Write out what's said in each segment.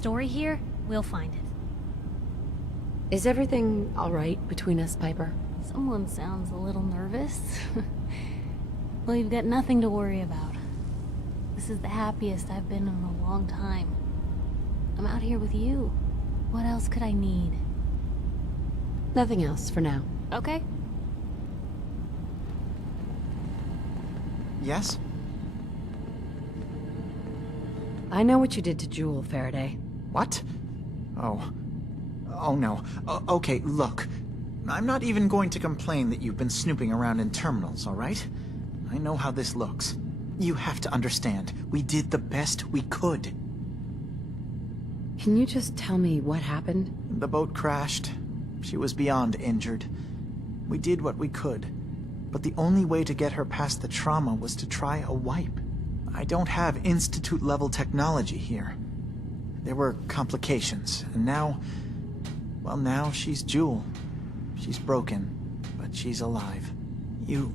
story here, we'll find it. Is everything alright between us, Piper? Someone sounds a little nervous. Well, you've got nothing to worry about. This is the happiest I've been in a long time. I'm out here with you. What else could I need? Nothing else for now. Okay. Yes? I know what you did to Jewel, Faraday. What? Oh. Oh no. Okay, look. I'm not even going to complain that you've been snooping around in terminals, alright? I know how this looks. You have to understand, we did the best we could. Can you just tell me what happened? The boat crashed. She was beyond injured. We did what we could, but the only way to get her past the trauma was to try a wipe. I don't have Institute-level technology here. There were complications, and now... well, now she's Jewel. She's broken, but she's alive. You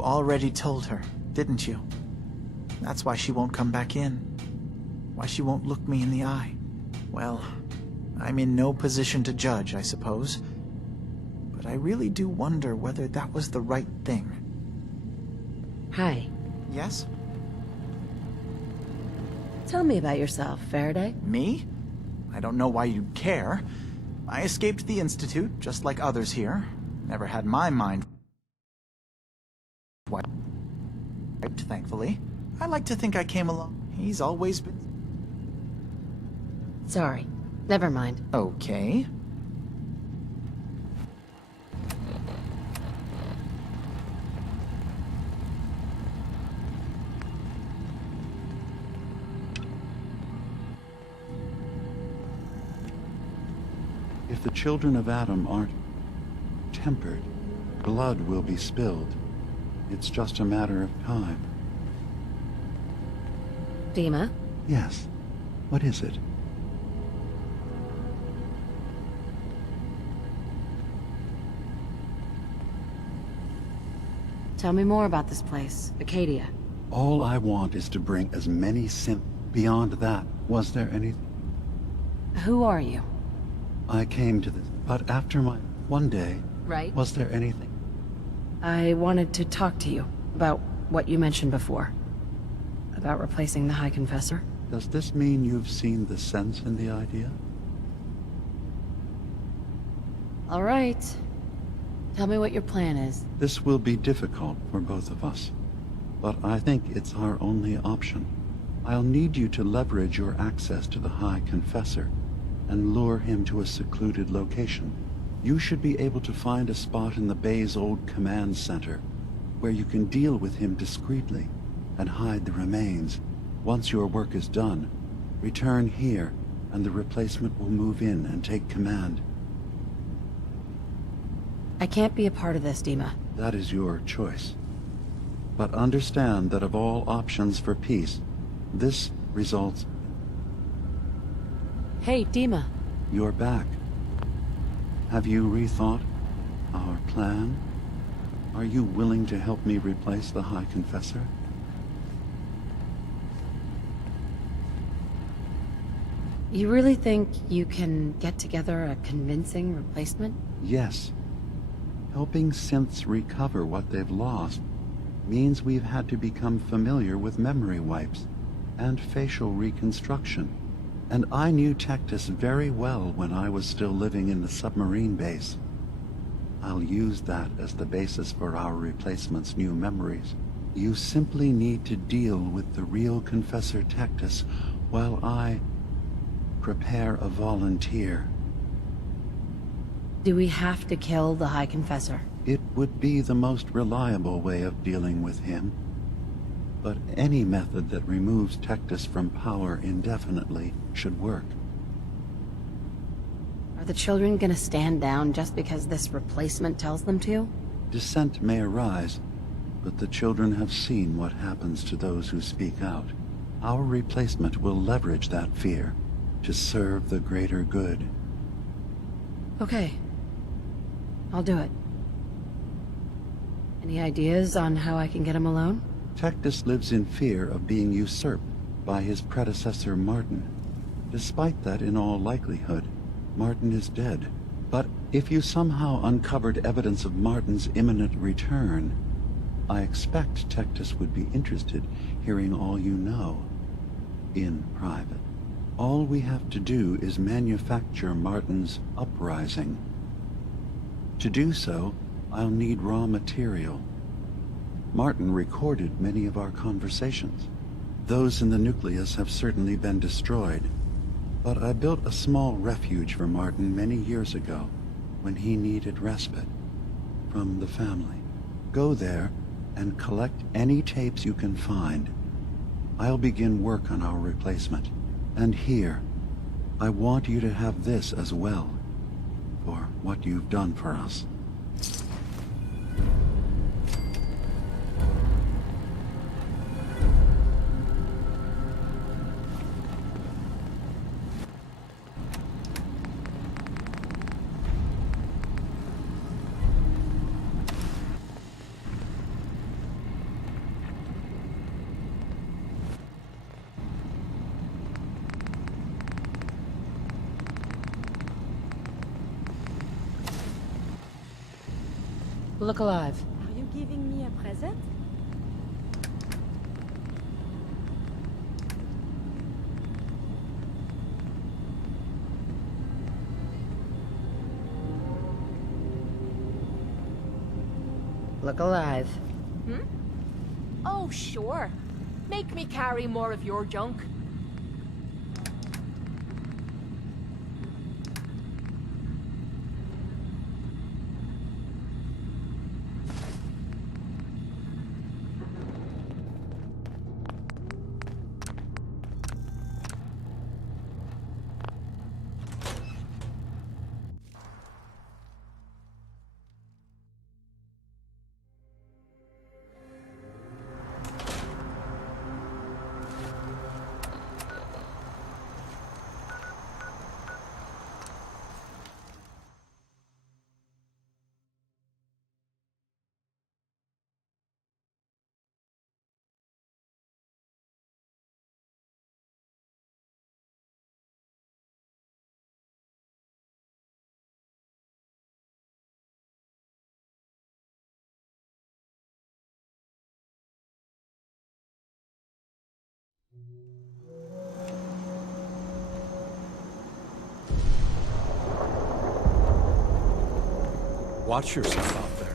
already told her, didn't you? That's why she won't come back in. Why she won't look me in the eye. Well, I'm in no position to judge, I suppose. But I really do wonder whether that was the right thing. Hi. Yes? Tell me about yourself, Faraday. Me? I don't know why you'd care. I escaped the Institute, just like others here. Never had my mind wiped, thankfully. I like to think I came along. He's always been... Sorry. Never mind. Okay. If the children of Adam aren't tempered, blood will be spilled. It's just a matter of time. Dima? Yes. What is it? Tell me more about this place, Acadia. All I want is to bring as many beyond that. Was there anything? Who are you? I came to this, but after one day... Right. Was there anything? I wanted to talk to you about what you mentioned before. About replacing the High Confessor. Does this mean you've seen the sense in the idea? All right. Tell me what your plan is. This will be difficult for both of us, but I think it's our only option. I'll need you to leverage your access to the High Confessor and lure him to a secluded location. You should be able to find a spot in the Bay's old command center where you can deal with him discreetly and hide the remains. Once your work is done, return here and the replacement will move in and take command. I can't be a part of this, Dima. That is your choice. But understand that of all options for peace, this results... Hey, Dima. You're back. Have you rethought our plan? Are you willing to help me replace the High Confessor? You really think you can get together a convincing replacement? Yes. Helping synths recover what they've lost means we've had to become familiar with memory wipes and facial reconstruction. And I knew Tectus very well when I was still living in the submarine base. I'll use that as the basis for our replacement's new memories. You simply need to deal with the real Confessor Tectus while I prepare a volunteer. Do we have to kill the High Confessor? It would be the most reliable way of dealing with him. But any method that removes Tectus from power indefinitely should work. Are the children gonna stand down just because this replacement tells them to? Dissent may arise, but the children have seen what happens to those who speak out. Our replacement will leverage that fear to serve the greater good. Okay. I'll do it. Any ideas on how I can get him alone? Tectus lives in fear of being usurped by his predecessor Martin. Despite that, in all likelihood, Martin is dead. But if you somehow uncovered evidence of Martin's imminent return, I expect Tectus would be interested hearing all you know, in private. All we have to do is manufacture Martin's uprising. To do so, I'll need raw material. Martin recorded many of our conversations. Those in the nucleus have certainly been destroyed, but I built a small refuge for Martin many years ago when he needed respite from the family. Go there and collect any tapes you can find. I'll begin work on our replacement. And here, I want you to have this as well, for what you've done for us. Look alive. Are you giving me a present? Look alive. Oh, sure. Make me carry more of your junk. Watch yourself out there.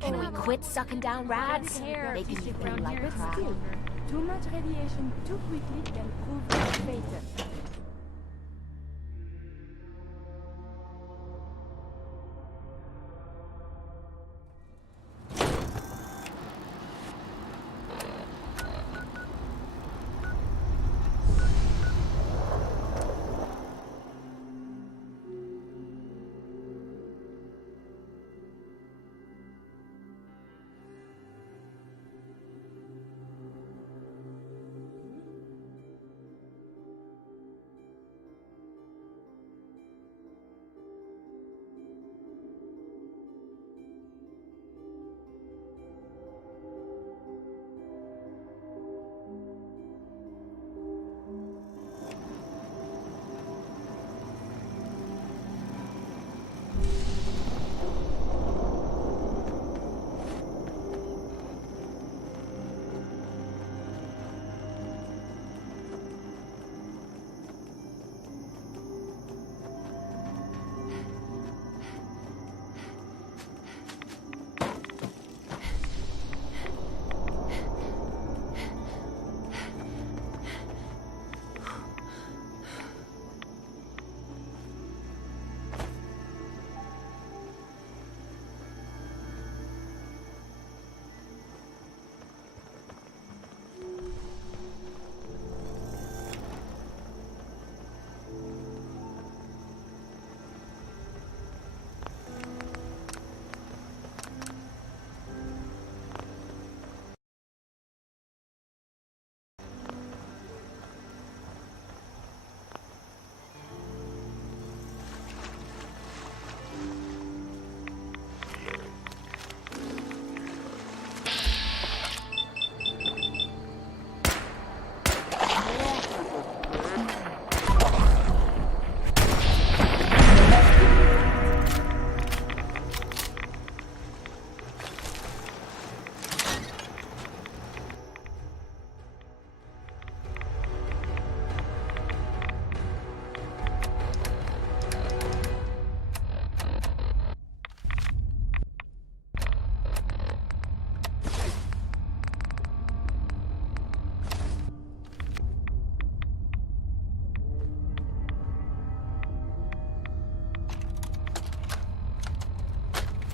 Can we quit sucking down rads? They can be clean like crap. Too much radiation too quickly can prove fatal.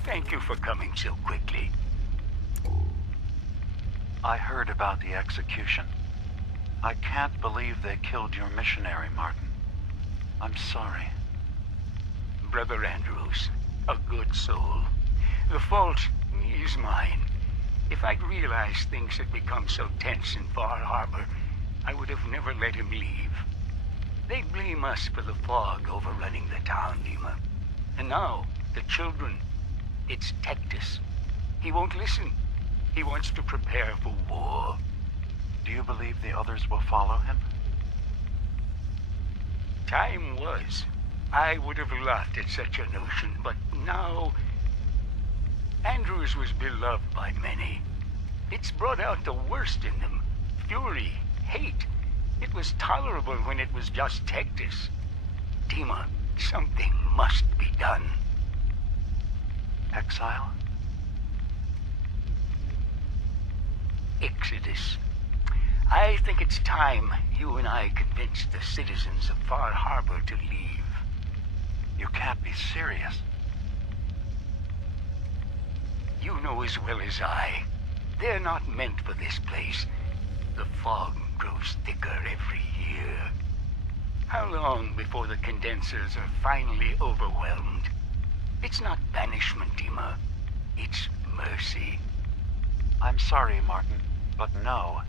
Thank you for coming so quickly. I heard about the execution. I can't believe they killed your missionary, Martin. I'm sorry. Brother Andrews, a good soul. The fault is mine. If I'd realized things had become so tense in Far Harbor, I would have never let him leave. They blame us for the fog overrunning the town, Dima. And now, the children. It's Tectus. He won't listen. He wants to prepare for war. Do you believe the others will follow him? Time was. I would have laughed at such a notion, but now... Andrews was beloved by many. It's brought out the worst in them. Fury, hate. It was tolerable when it was just Tectus. Dima, something must be done. Exile? Exodus. I think it's time you and I convinced the citizens of Far Harbor to leave. You can't be serious. You know as well as I. They're not meant for this place. The fog grows thicker every year. How long before the condensers are finally overwhelmed? It's not banishment, Dima. It's mercy. I'm sorry, Martin, but no.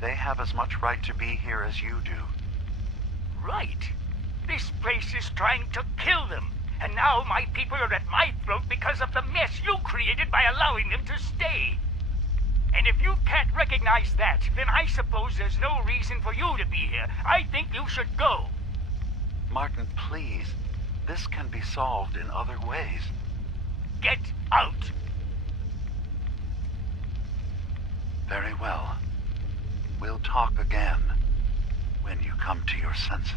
They have as much right to be here as you do. Right. This place is trying to kill them. And now my people are at my throat because of the mess you created by allowing them to stay. And if you can't recognize that, then I suppose there's no reason for you to be here. I think you should go. Martin, please. This can be solved in other ways. Get out! Very well. We'll talk again when you come to your senses.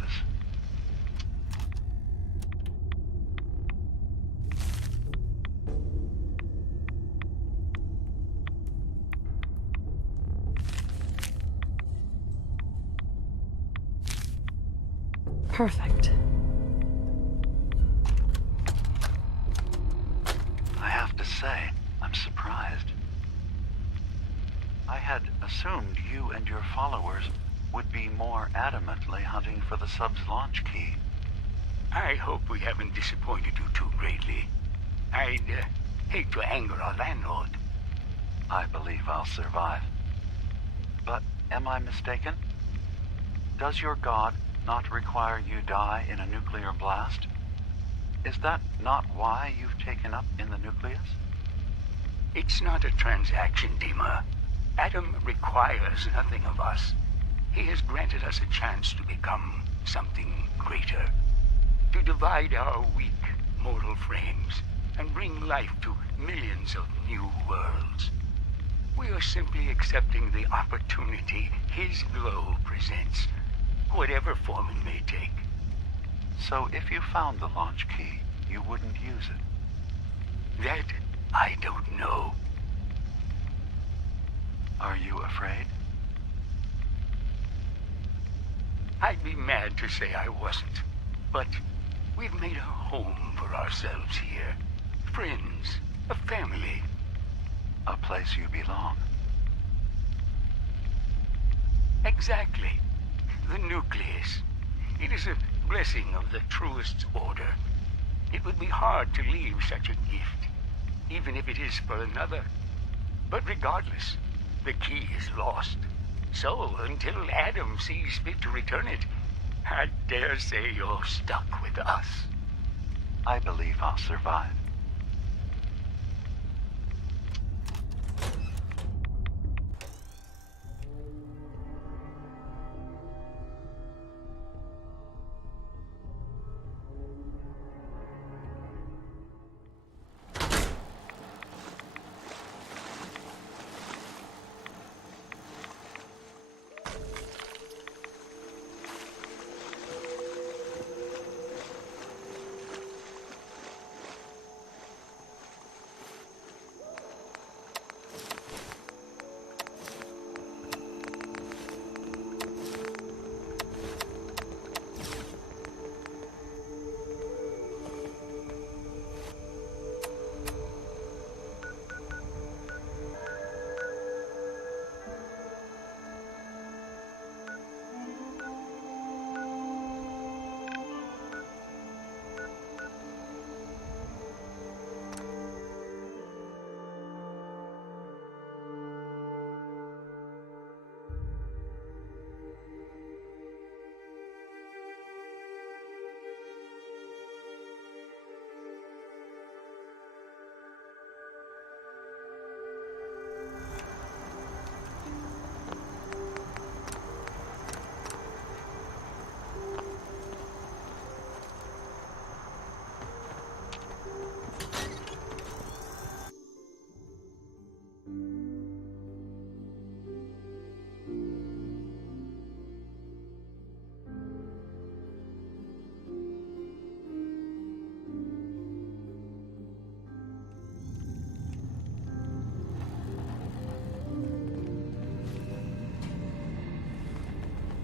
Perfect. I have to say, I'm surprised. I had assumed you and your followers would be more adamantly hunting for the sub's launch key. I hope we haven't disappointed you too greatly. I'd hate to anger our landlord. I believe I'll survive. But am I mistaken? Does your god not require you die in a nuclear blast? Is that not why you've taken up in the nucleus? It's not a transaction, Dima. Adam requires nothing of us. He has granted us a chance to become something greater. To divide our weak, mortal frames and bring life to millions of new worlds. We are simply accepting the opportunity his glow presents, whatever form it may take. So if you found the launch key, you wouldn't use it? That I don't know. Are you afraid? I'd be mad to say I wasn't, but we've made a home for ourselves here. Friends, a family. A place you belong. Exactly. The nucleus. It is a blessing of the truest order. It would be hard to leave such a gift, even if it is for another. But regardless, the key is lost. So, until Adam sees fit to return it, I dare say you're stuck with us. I believe I'll survive.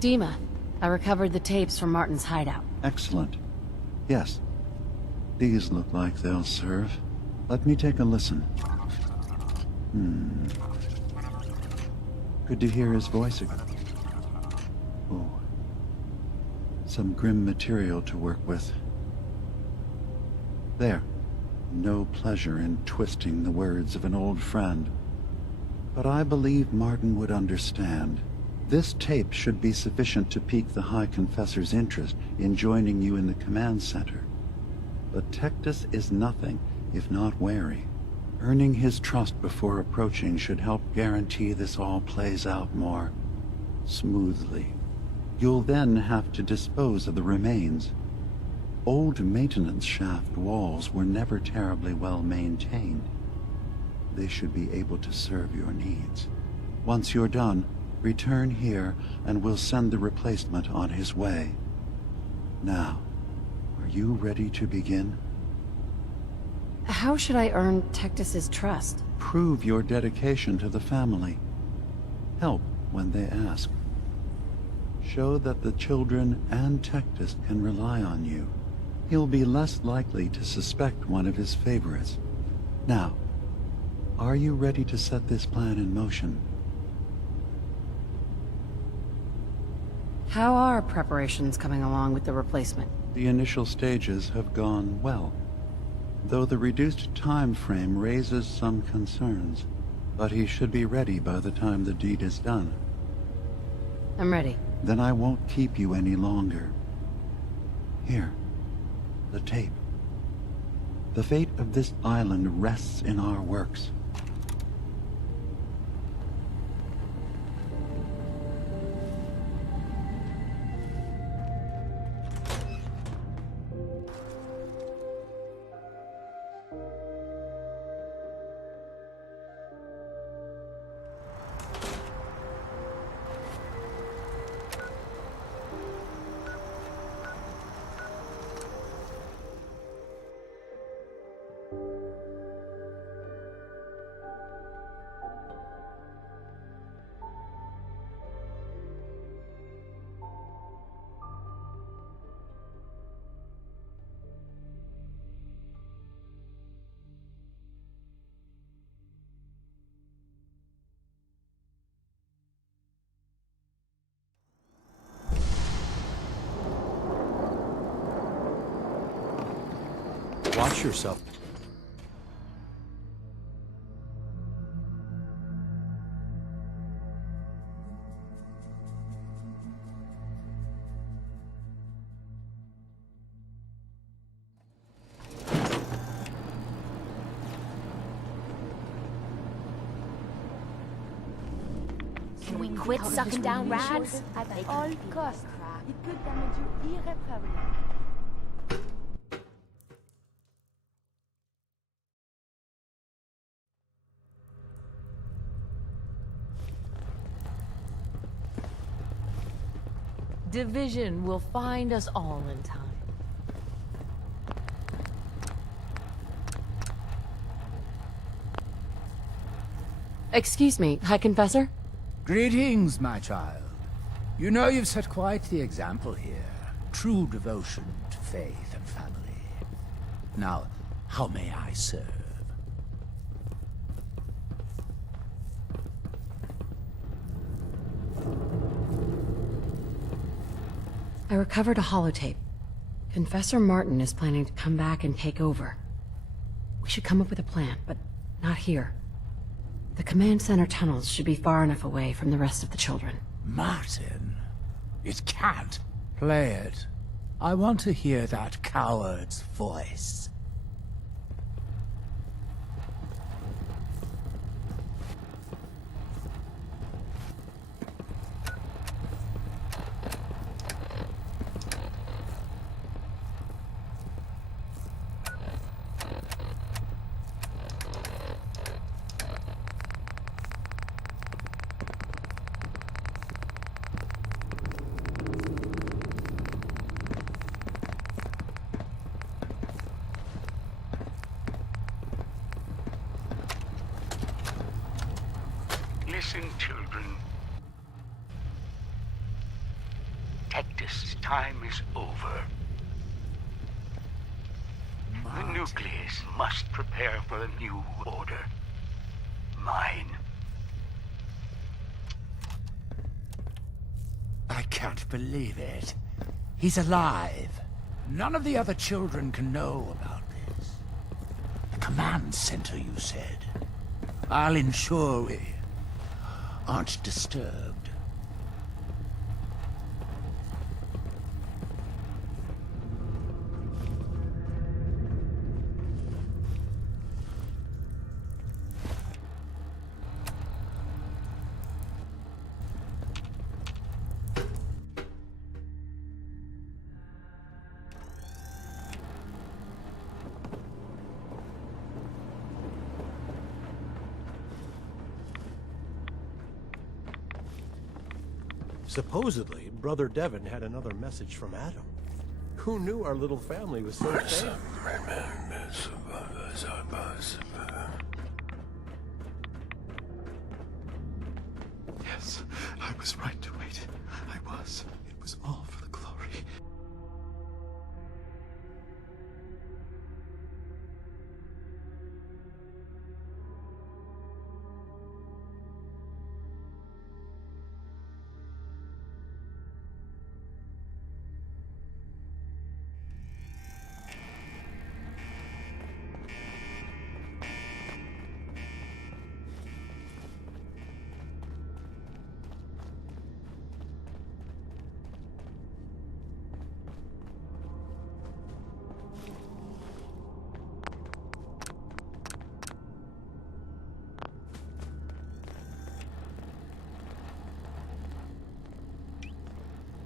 Dima, I recovered the tapes from Martin's hideout. Excellent. Yes. These look like they'll serve. Let me take a listen. Good to hear his voice again. Oh. Some grim material to work with. There. No pleasure in twisting the words of an old friend. But I believe Martin would understand. This tape should be sufficient to pique the High Confessor's interest in joining you in the command center. But Tectus is nothing if not wary. Earning his trust before approaching should help guarantee this all plays out more smoothly. You'll then have to dispose of the remains. Old maintenance shaft walls were never terribly well maintained. They should be able to serve your needs. Once you're done, return here and we'll send the replacement on his way. Now, are you ready to begin? How should I earn Tectus's trust? Prove your dedication to the family. Help when they ask. Show that the children and Tectus can rely on you. He'll be less likely to suspect one of his favorites. Now, are you ready to set this plan in motion? How are preparations coming along with the replacement? The initial stages have gone well, though the reduced time frame raises some concerns. But he should be ready by the time the deed is done. I'm ready. Then I won't keep you any longer. Here, the tape. The fate of this island rests in our works. Watch yourself. Can we quit sucking down rads? At all costs. It could damage you irreparably. Division will find us all in time. Excuse me, High Confessor? Greetings, my child. You know you've set quite the example here. True devotion to faith and family. Now, how may I serve? I recovered a holotape. Confessor Martin is planning to come back and take over. We should come up with a plan, but not here. The command center tunnels should be far enough away from the rest of the children. Martin? It can't. Play it. I want to hear that coward's voice. Tectus' time is over. The nucleus must prepare for a new order. Mine. I can't believe it. He's alive. None of the other children can know about this. The command center, you said. I'll ensure we aren't disturbed. Supposedly, Brother Devon had another message from Adam. Who knew our little family was so safe? Yes, I was right to wait. I was. It was all for the glory.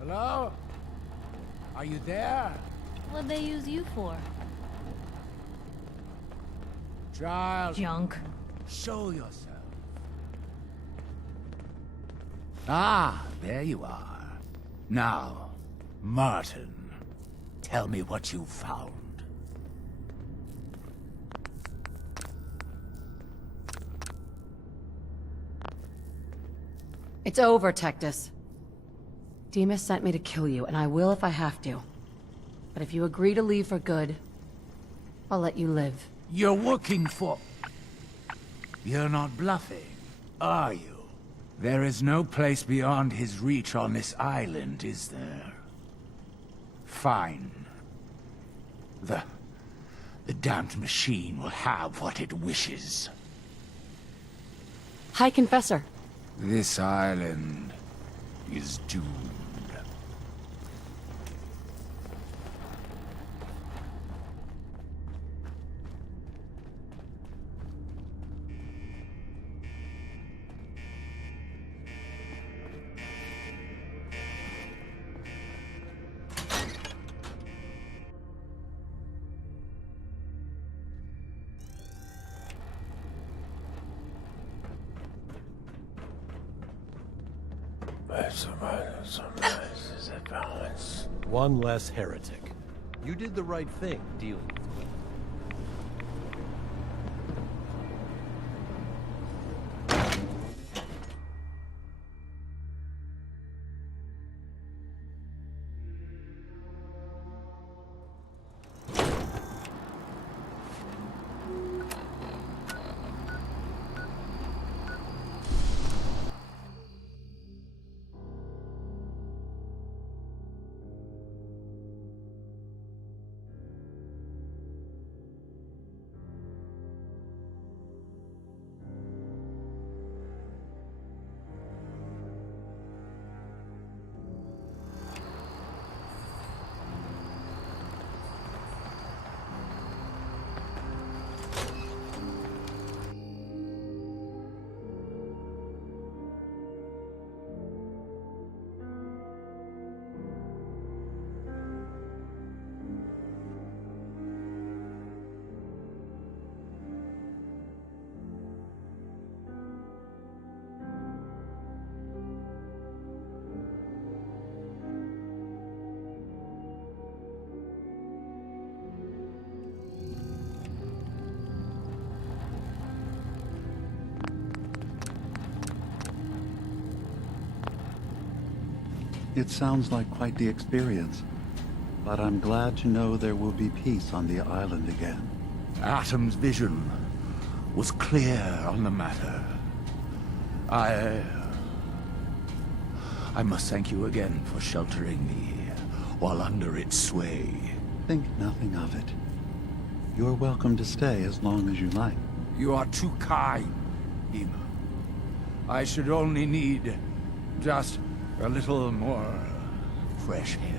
Hello? Are you there? What'd they use you for? Child, Junk. show yourself. Ah, there you are. Now, Martin, tell me what you found. It's over, Tectus. Demas sent me to kill you, and I will if I have to. But if you agree to leave for good, I'll let you live. You're working for... You're not bluffing, are you? There is no place beyond his reach on this island, is there? Fine. The damned machine will have what it wishes. Hi, Confessor. This island is doomed. One less heretic. You did the right thing dealing with me. It sounds like quite the experience. But I'm glad to know there will be peace on the island again. Atom's vision was clear on the matter. I must thank you again for sheltering me while under its sway. Think nothing of it. You're welcome to stay as long as you like. You are too kind, Ema. I should only need just a little more fresh air.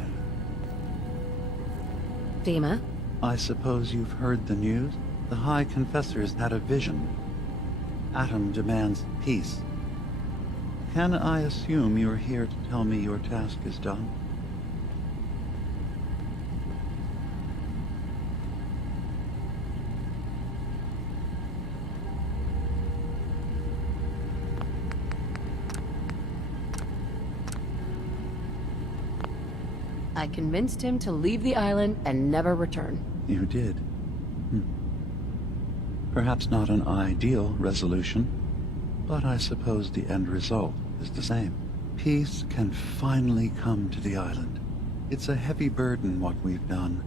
Dima? I suppose you've heard the news? The High Confessor's had a vision. Atom demands peace. Can I assume you're here to tell me your task is done? I convinced him to leave the island and never return. You did. Perhaps not an ideal resolution, but I suppose the end result is the same. Peace can finally come to the island. It's a heavy burden what we've done,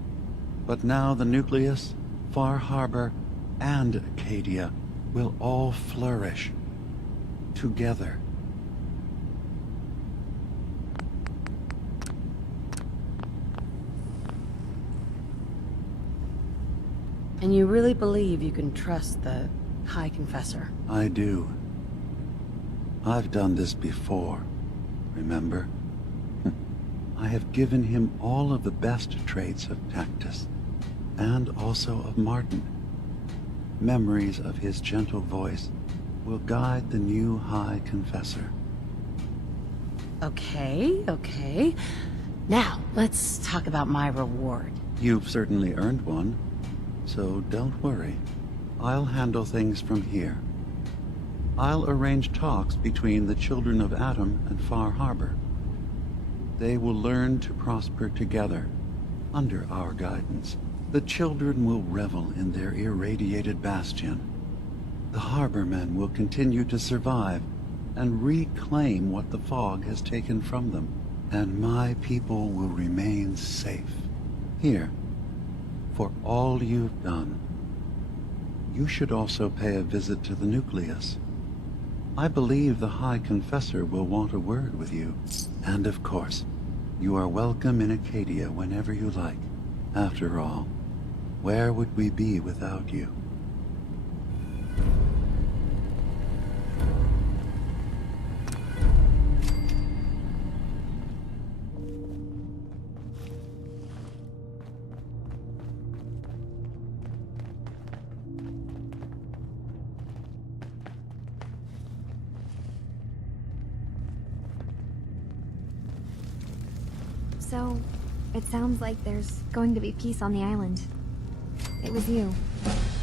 but now the Nucleus, Far Harbor, and Acadia will all flourish together. And you really believe you can trust the High Confessor? I do. I've done this before, remember? I have given him all of the best traits of Tactus, and also of Martin. Memories of his gentle voice will guide the new High Confessor. Okay. Now, let's talk about my reward. You've certainly earned one, so don't worry. I'll handle things from here. I'll arrange talks between the children of Atom and Far Harbor. They will learn to prosper together, under our guidance. The children will revel in their irradiated bastion. The harbormen will continue to survive and reclaim what the fog has taken from them. And my people will remain safe. Here, for all you've done. You should also pay a visit to the Nucleus. I believe the High Confessor will want a word with you. And of course, you are welcome in Acadia whenever you like. After all, where would we be without you? So, it sounds like there's going to be peace on the island. It was you,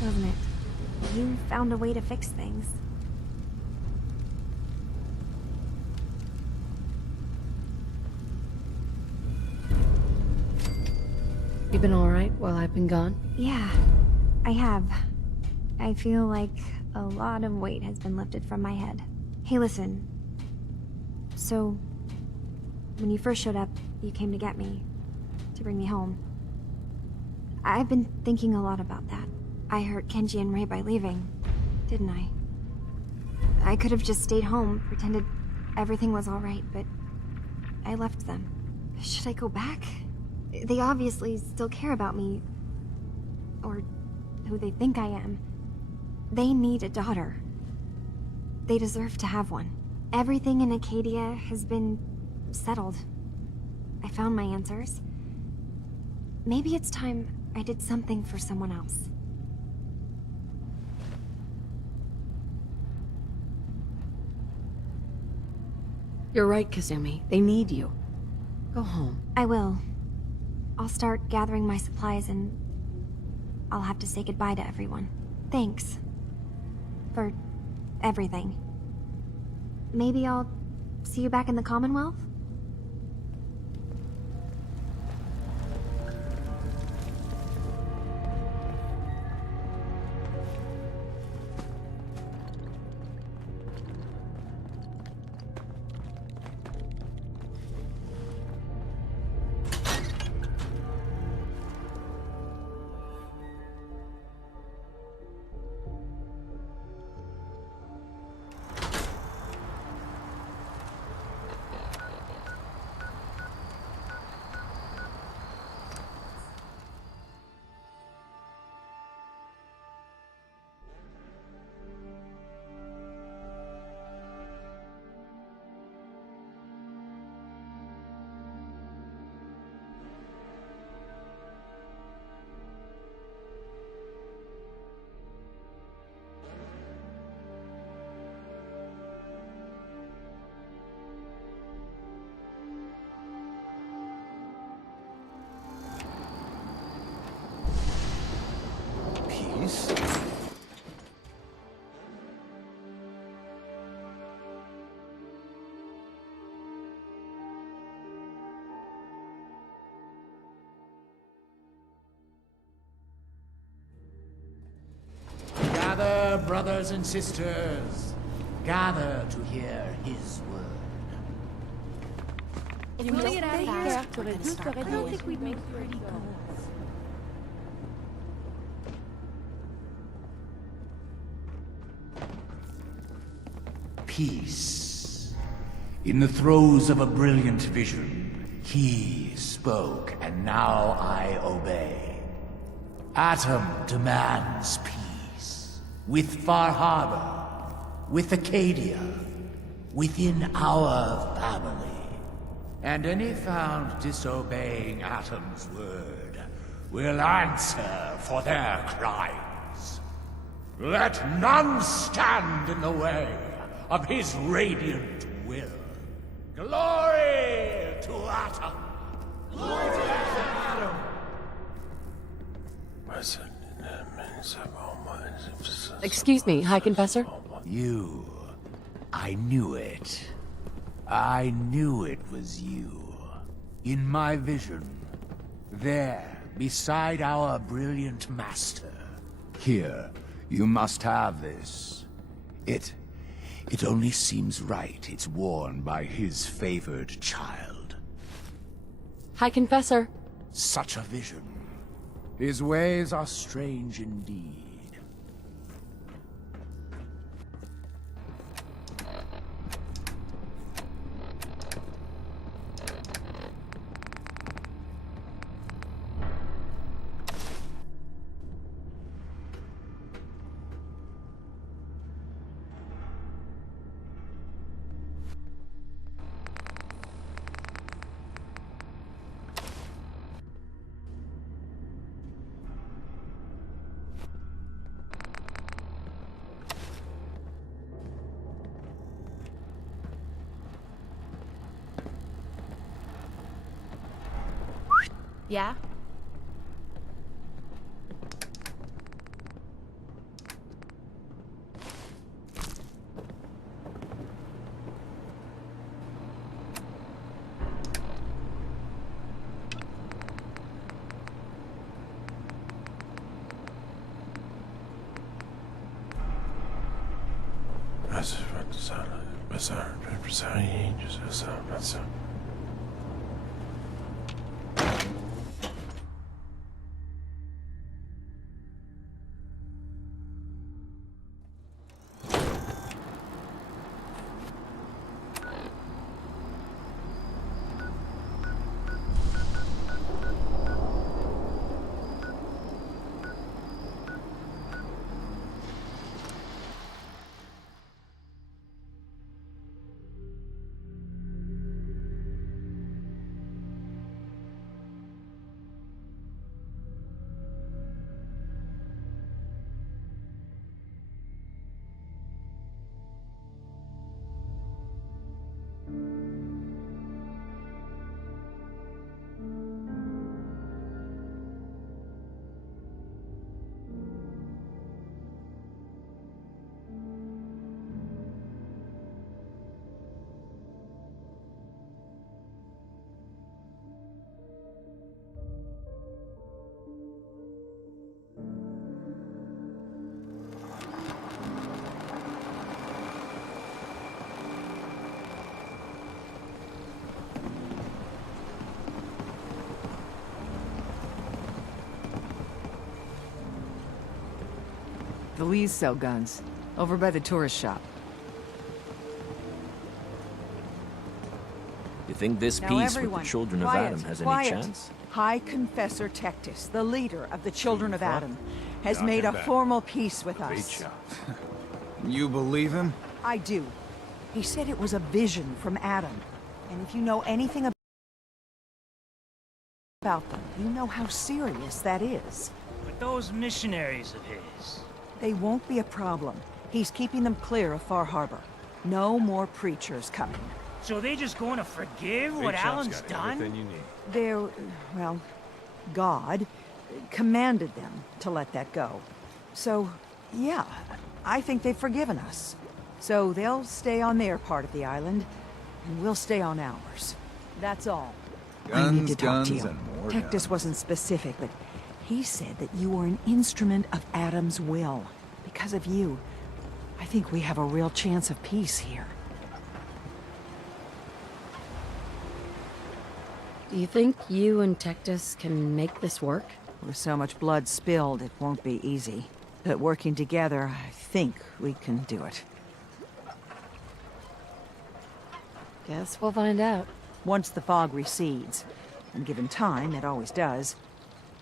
wasn't it? You found a way to fix things. You been alright while I've been gone? Yeah, I have. I feel like a lot of weight has been lifted from my head. Hey, listen. So, when you first showed up, you came to get me, to bring me home. I've been thinking a lot about that. I hurt Kenji and Ray by leaving, didn't I? I could have just stayed home, pretended everything was alright, but I left them. Should I go back? They obviously still care about me, or who they think I am. They need a daughter. They deserve to have one. Everything in Acadia has been settled. I found my answers. Maybe it's time I did something for someone else. You're right, Kazumi. They need you. Go home. I will. I'll start gathering my supplies and I'll have to say goodbye to everyone. Thanks. For everything. Maybe I'll see you back in the Commonwealth? Peace. Gather, brothers and sisters. Gather to hear his word. If we stay here to reduce the radiation, I don't think we'd make pretty goals. Peace. In the throes of a brilliant vision, he spoke, and now I obey. Atom demands peace. With Far Harbor, with Acadia, within our family. And any found disobeying Atom's word will answer for their crimes. Let none stand in the way of his radiant will. Glory to Atom! Glory to Atom! Excuse me, High Confessor? You. I knew it. I knew it was you. In my vision. There, beside our brilliant master. Here, you must have this. It only seems right it's worn by his favored child. High Confessor. Such a vision. His ways are strange indeed. Yeah? The Lees sell guns. Over by the tourist shop. You think this Now peace with everyone, the Children of quiet, Adam has quiet. any chance? High Confessor Tectus, the leader of the Children of Adam, has Knock made it a back. formal peace with Great us. job. You believe him? I do. He said it was a vision from Adam. And if you know anything about them, you know how serious that is. But those missionaries of his... They won't be a problem. He's keeping them clear of Far Harbor. No more preachers coming. So they just going to forgive what Alan's done? They're, well, God commanded them to let that go. So, yeah, I think they've forgiven us. So they'll stay on their part of the island, and we'll stay on ours. That's all. I need to talk to you. and more Tectus guns. wasn't specific, but he said that you were an instrument of Adam's will. Because of you, I think we have a real chance of peace here. Do you think you and Tectus can make this work? With so much blood spilled, it won't be easy. But working together, I think we can do it. Guess we'll find out. Once the fog recedes, and given time, it always does,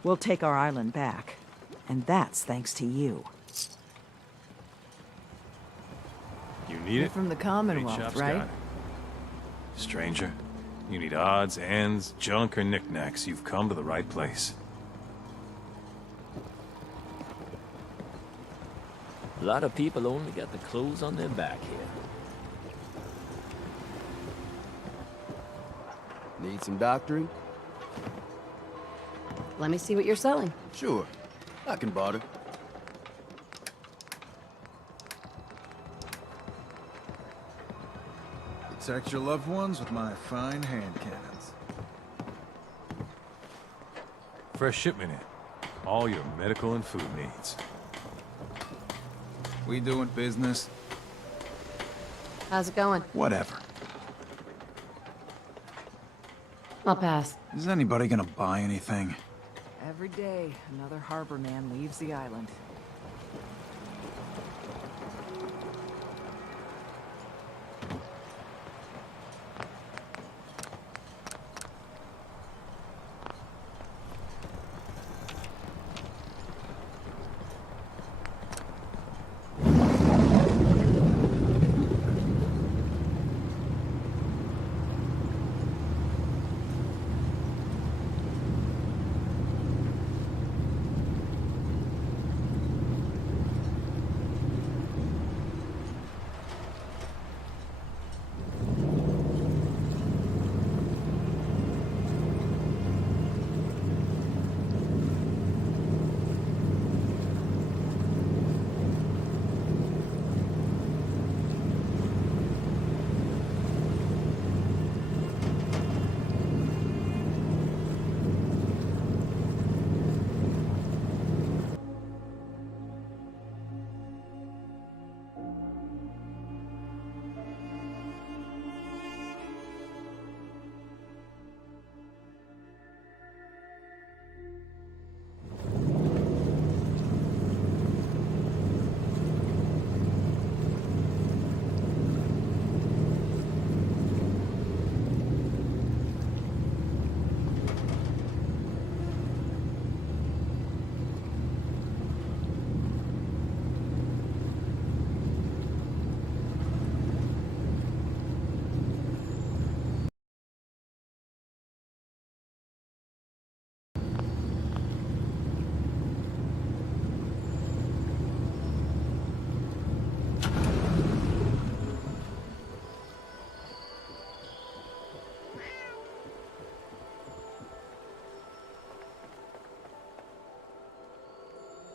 we'll take our island back. And that's thanks to you. You need You're it? from the Bait Commonwealth, shop's right? got it. Stranger, you need odds, ends, junk, or knickknacks. You've come to the right place. A lot of people only got the clothes on their back here. Need some doctoring? Let me see what you're selling. Sure. I can barter. Protect your loved ones with my fine hand cannons. Fresh shipment in. All your medical and food needs. We doing business? How's it going? Whatever. I'll pass. Is anybody gonna buy anything? Every day, another harbor man leaves the island.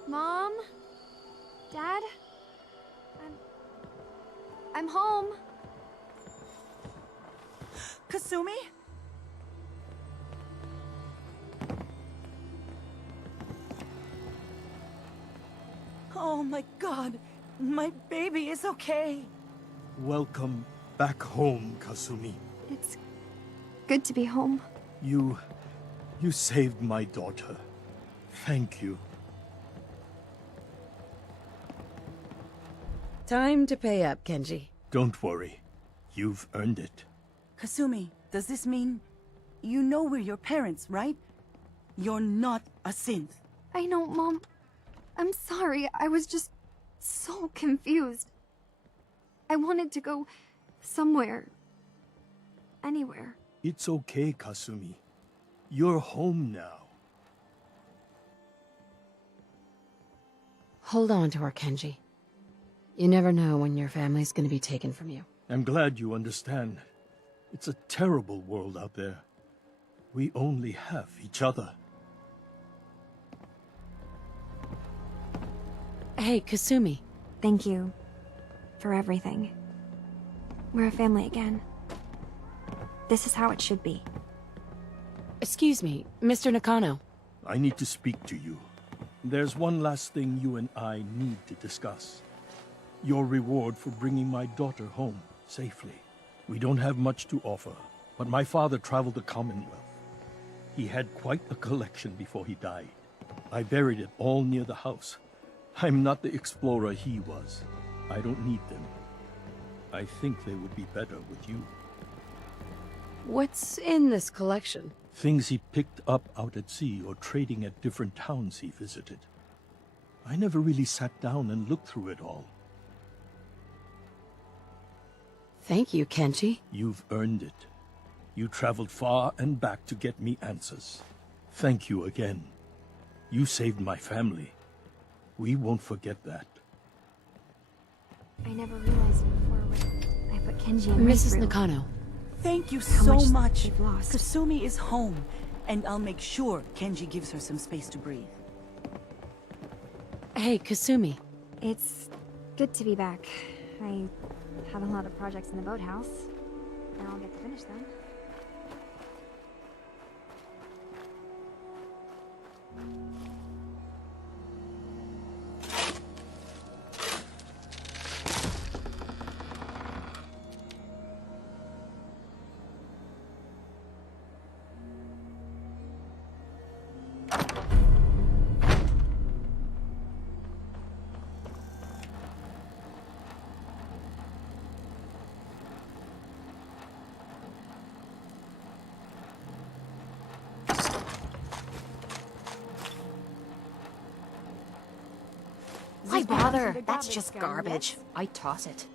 Mom? Dad? I'm home. Kasumi? Oh my god, my baby is okay. Welcome back home, Kasumi. It's good to be home. You saved my daughter. Thank you. Time to pay up, Kenji. Don't worry. You've earned it. Kasumi, does this mean you know we're your parents, right? You're not a synth. I know, Mom. I'm sorry. I was just so confused. I wanted to go somewhere. Anywhere. It's okay, Kasumi. You're home now. Hold on to her, Kenji. You never know when your family's gonna be taken from you. I'm glad you understand. It's a terrible world out there. We only have each other. Hey, Kasumi. Thank you for everything. We're a family again. This is how it should be. Excuse me, Mr. Nakano. I need to speak to you. There's one last thing you and I need to discuss. Your reward for bringing my daughter home safely. We don't have much to offer, but my father traveled the Commonwealth. He had quite a collection before he died. I buried it all near the house. I'm not the explorer he was. I don't need them. I think they would be better with you. What's in this collection? Things he picked up out at sea or trading at different towns he visited. I never really sat down and looked through it all. Thank you, Kenji. You've earned it. You traveled far and back to get me answers. Thank you again. You saved my family. We won't forget that. I never realized before when I put Kenji and Mrs. through Nakano. Thank you how so much much. they've lost. Kasumi is home, and I'll make sure Kenji gives her some space to breathe. Hey, Kasumi. It's good to be back. I had a lot of projects in the boathouse. Now I'll get to finish them. Why bother? That's just garbage. I toss it.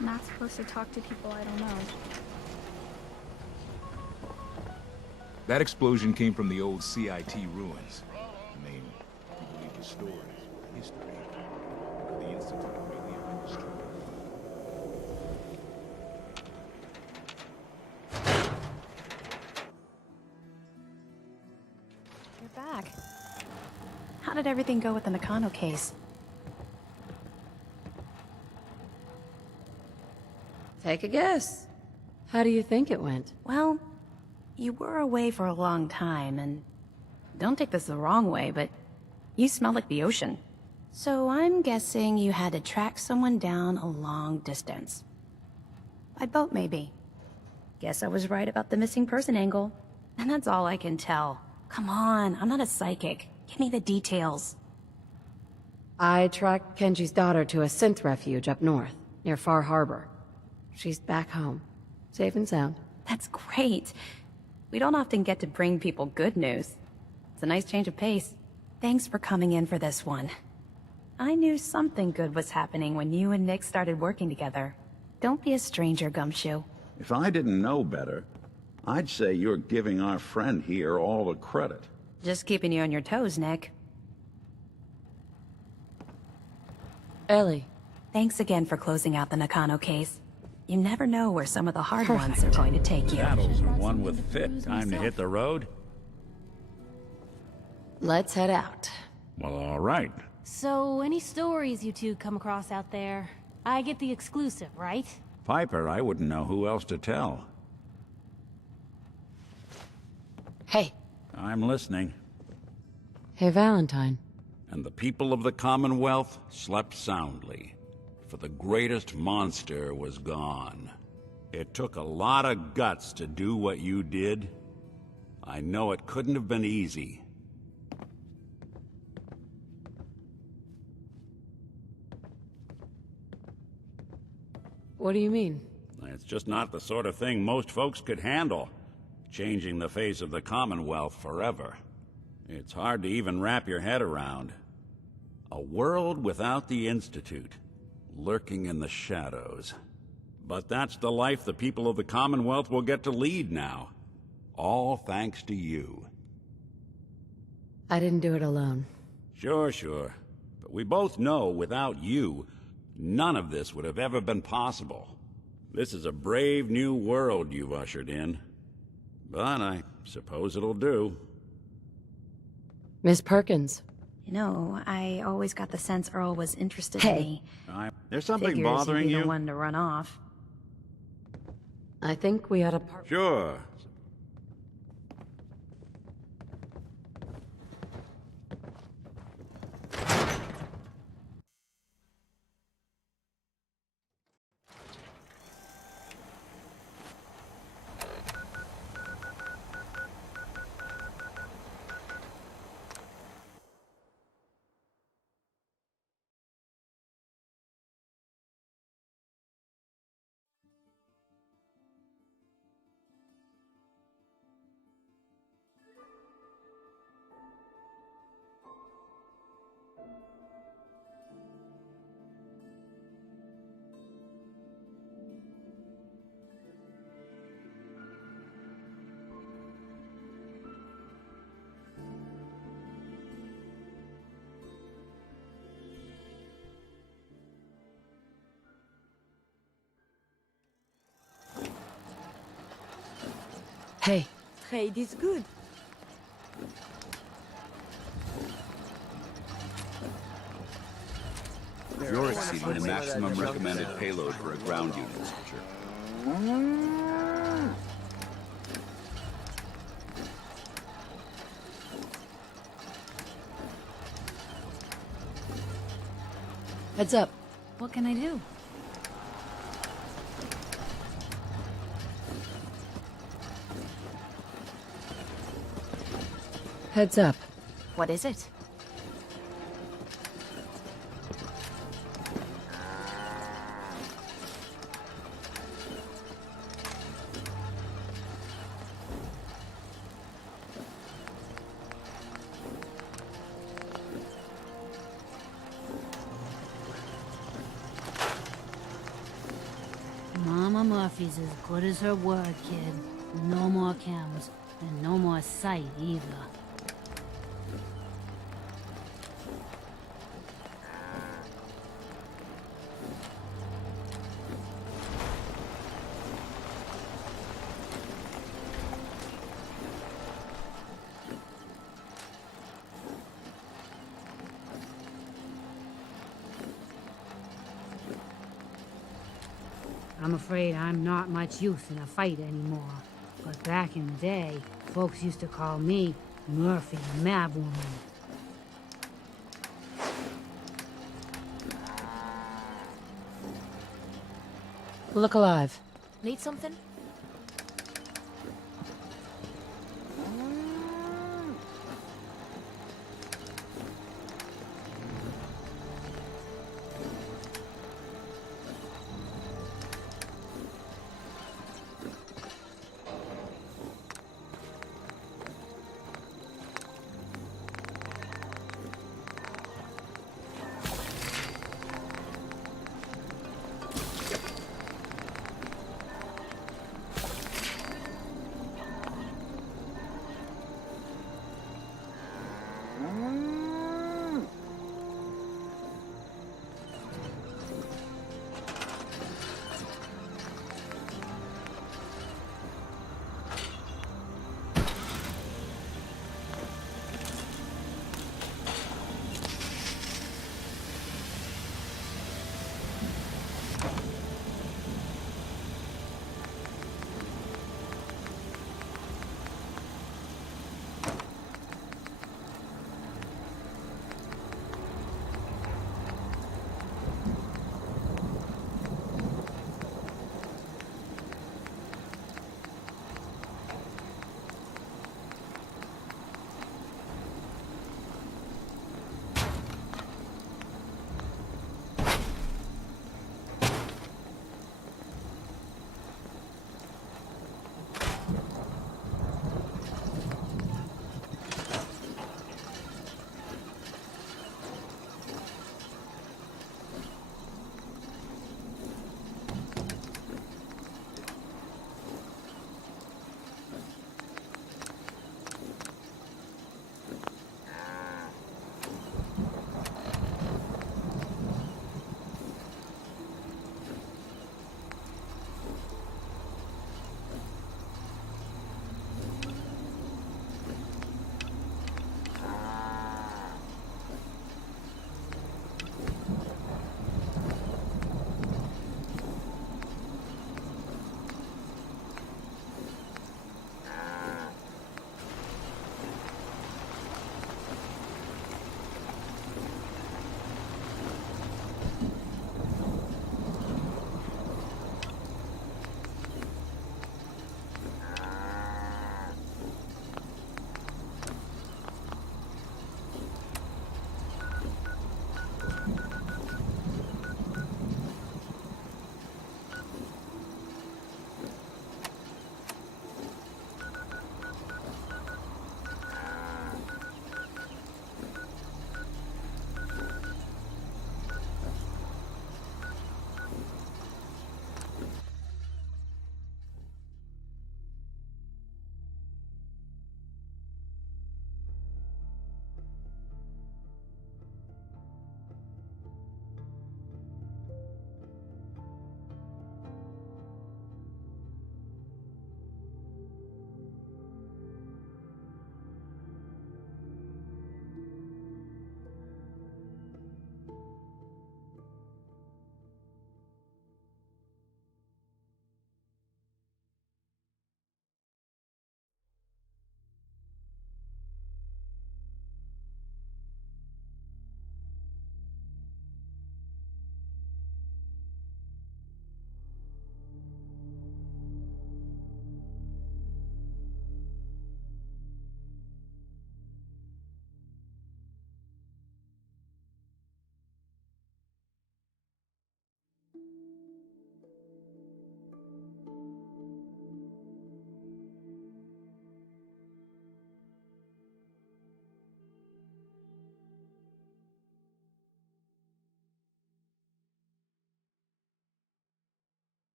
Not supposed to talk to people I don't know. That explosion came from the old CIT ruins. I mean, if you believe the stories, history, the Institute of Nuclear Industry. You're back. How did everything go with the Nakano case? Take a guess. How do you think it went? Well, you were away for a long time, and don't take this the wrong way, but you smell like the ocean. So I'm guessing you had to track someone down a long distance. By boat, maybe. Guess I was right about the missing person angle. And that's all I can tell. Come on, I'm not a psychic. Give me the details. I tracked Kenji's daughter to a synth refuge up north, near Far Harbor. She's back home, safe and sound. That's great. We don't often get to bring people good news. It's a nice change of pace. Thanks for coming in for this one. I knew something good was happening when you and Nick started working together. Don't be a stranger, Gumshoe. If I didn't know better, I'd say you're giving our friend here all the credit. Just keeping you on your toes, Nick. Ellie. Thanks again for closing out the Nakano case. You never know where some of the hard ones are going to take you. Battles are won with fit. Time to hit the road? Let's head out. Well, all right. So, any stories you two come across out there? I get the exclusive, right? Piper, I wouldn't know who else to tell. Hey. I'm listening. Hey, Valentine. And the people of the Commonwealth slept soundly, for the greatest monster was gone. It took a lot of guts to do what you did. I know it couldn't have been easy. What do you mean? It's just not the sort of thing most folks could handle, changing the face of the Commonwealth forever. It's hard to even wrap your head around. A world without the Institute, lurking in the shadows. But that's the life the people of the Commonwealth will get to lead now. All thanks to you. I didn't do it alone. Sure. But we both know without you, none of this would have ever been possible. This is a brave new world you've ushered in. But I suppose it'll do. Miss Perkins. You know, I always got the sense Earl was interested in me. There's something Figures bothering he'd be you? the one to run off. I think we ought to part. Sure. Hey. Trade is good. You're exceeding the maximum recommended payload for a ground unit, soldier. Heads up. What can I do? Heads up. What is it? Mama Murphy's as good as her word, kid. No more chems, and no more sight either. I'm afraid I'm not much use in a fight anymore. But back in the day, folks used to call me Murphy the Mad Woman. Look alive. Need something?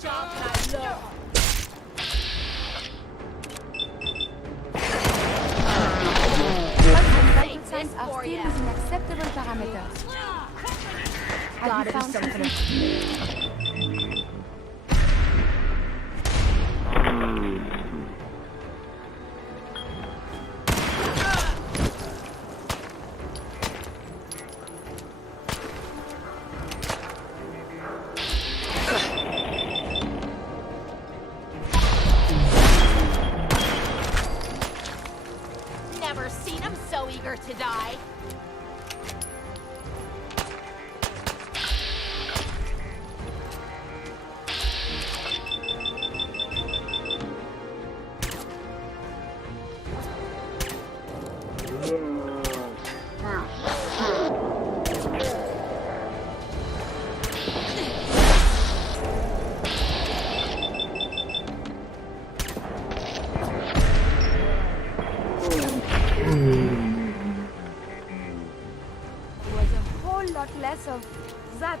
job that I love. systems are still within acceptable parameters. Have you found something? Never seen him so eager to die. Was a whole lot less of that.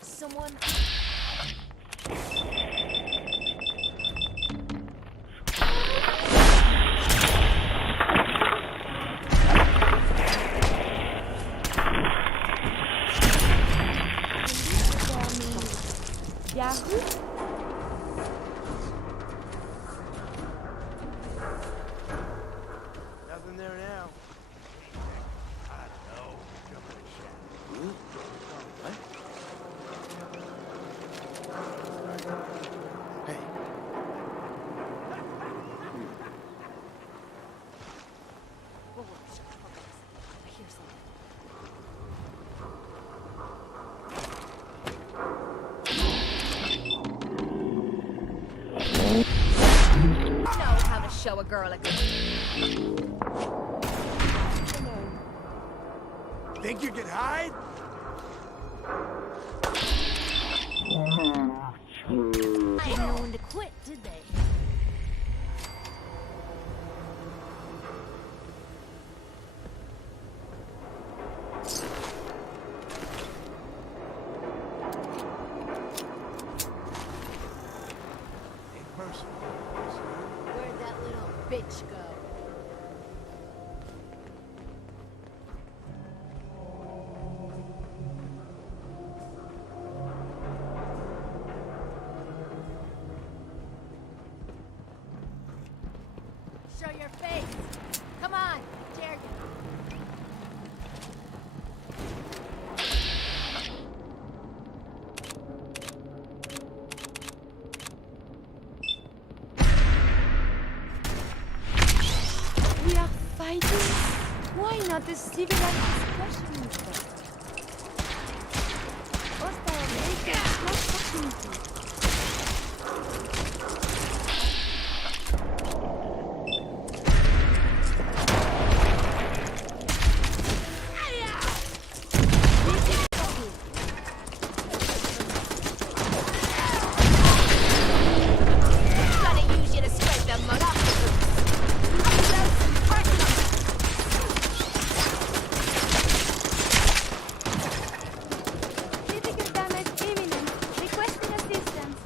Someone... Yahoo? Nothing there now. I know. What? Hey. Whoa, whoa, shut the fuck up. I hear something. Know how to show a girl a good... Think you can hide? I ain't no one to quit, did they? Where'd that little bitch go? Show your face. Come on, dare you. We are fighting? Why not the civilized questions first? Hostile vehicles, close proximity. Gonna use you to scrape the mud off the Critical damage imminent. Requesting assistance.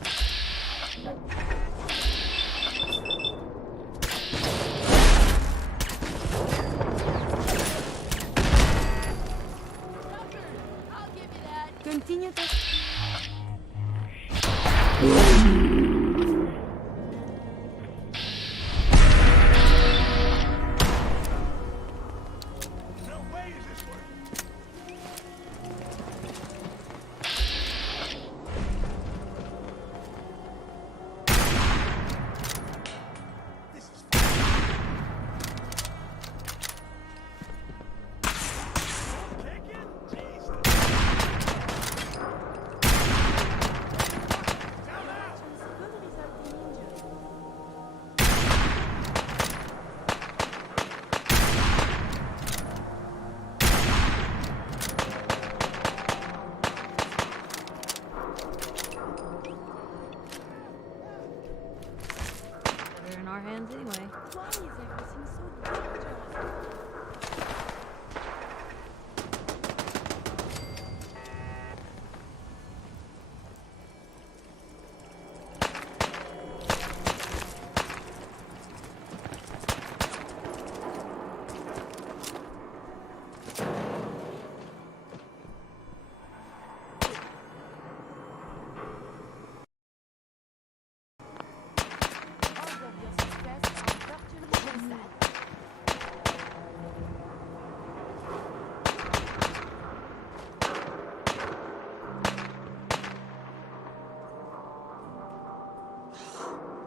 They're in our hands anyway. Why is everything so dangerous?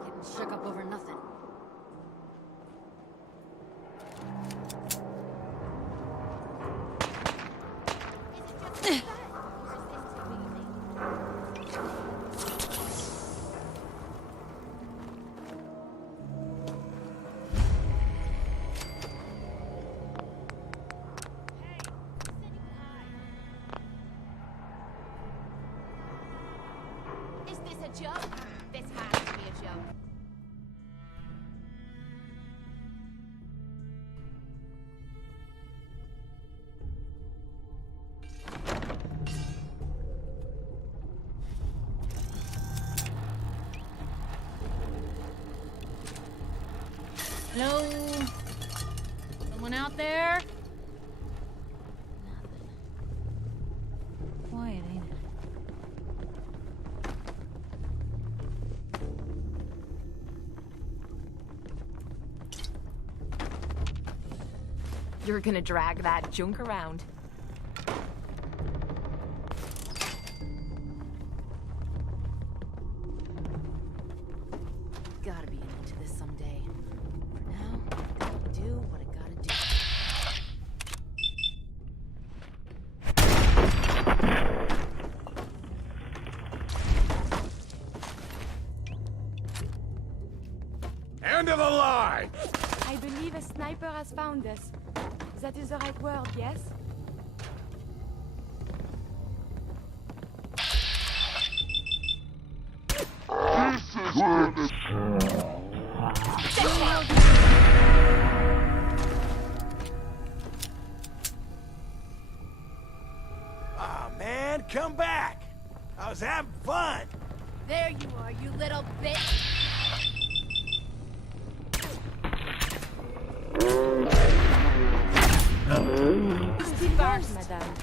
Getting shook up over nothing. Is this a joke? This has to be a joke. Hello? Someone out there? Nothing. Quiet, ain't it? You're gonna drag that junk around. Gotta be into this someday. For now, I gotta do what I gotta do. End of the line! I believe a sniper has found us. That is the right word, yes? Aw, man, come back! I was having fun! There you are, you little bitch! Still burst, madame.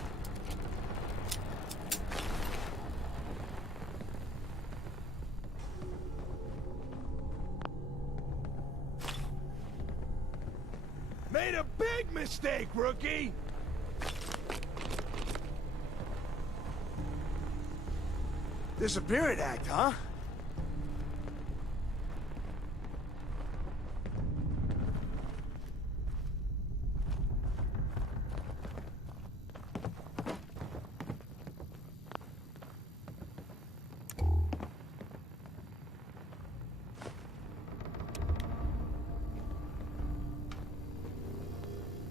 Made a big mistake, rookie! Disappearance act, huh?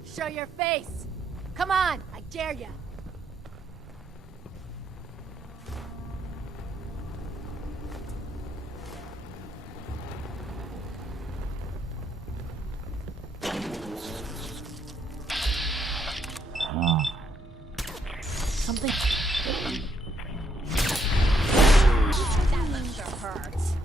Show your face! Come on, I dare ya! Something. That must sure hurts.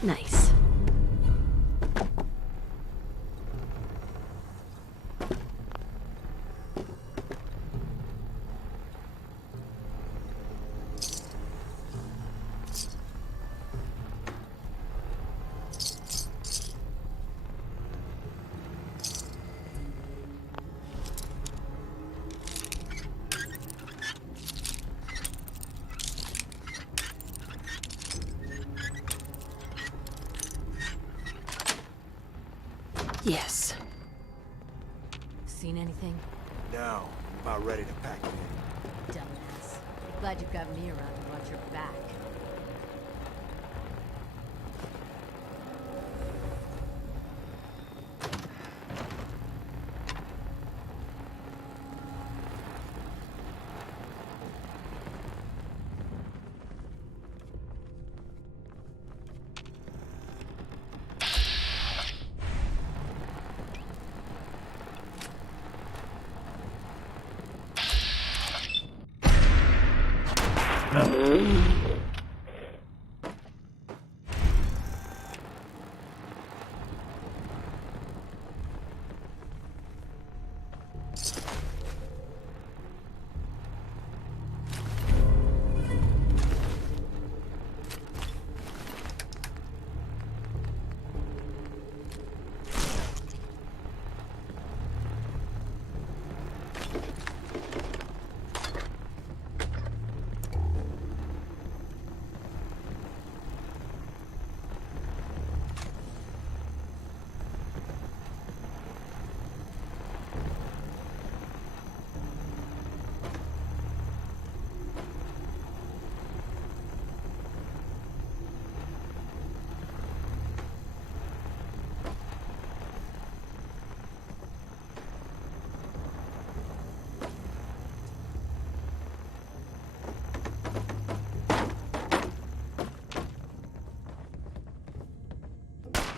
Nice. Yes. Seen anything? No, I'm about ready to pack it in. Dumbass. Glad you've got me around to watch your back.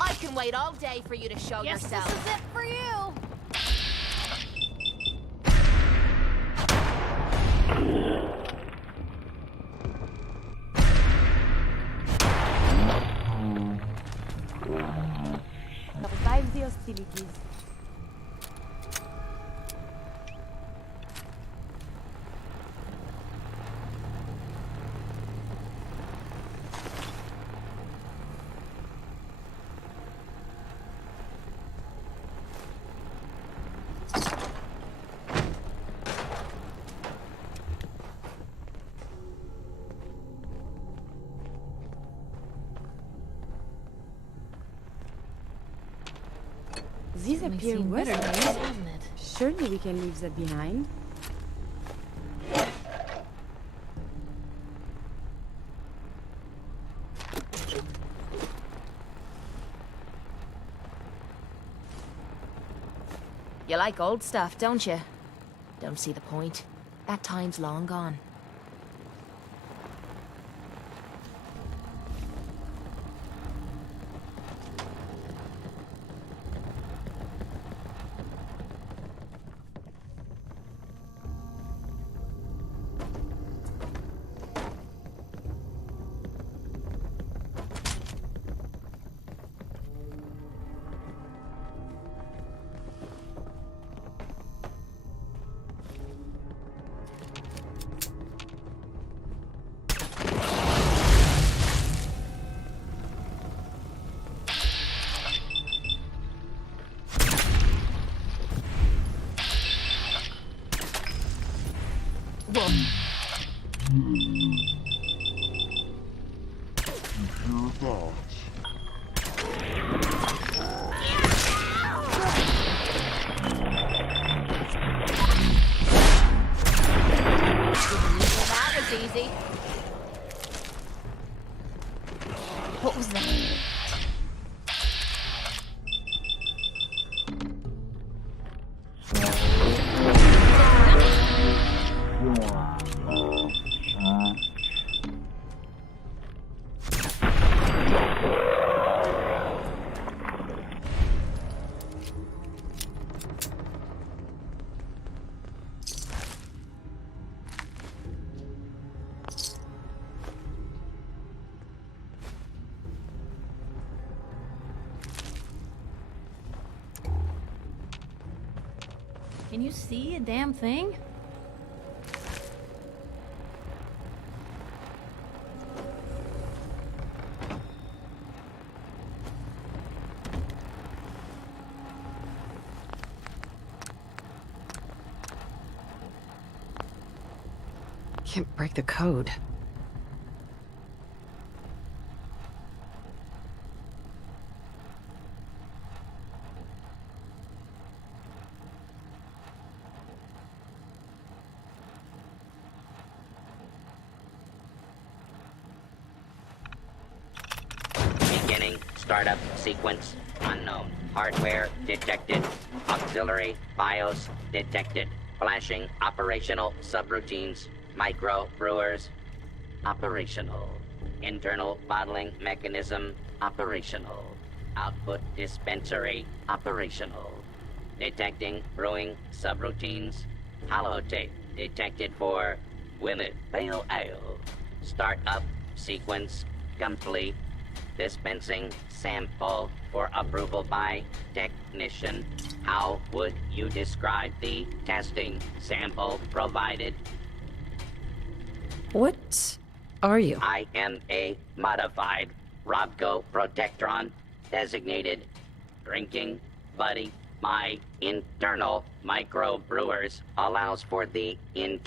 I can wait all day for you to show yourself. This is it for you. Survive the hostilities. These appear seen better worse. days, hasn't it? Surely we can leave that behind. You like old stuff, don't you? Don't see the point. That time's long gone. That was easy. What was that? Can you see a damn thing? Can't break the code. Beginning startup sequence unknown. Hardware detected. Auxiliary BIOS detected. Flashing operational subroutines. Micro brewers operational. Internal bottling mechanism operational. Output dispensary operational. Detecting brewing subroutines. Holotape detected for Willet Pale Ale. Startup sequence complete. Dispensing sample for approval by technician. How would you describe the testing sample provided? What are you? I am a modified Robco Protectron, designated drinking buddy. My internal microbrewers allows for the internal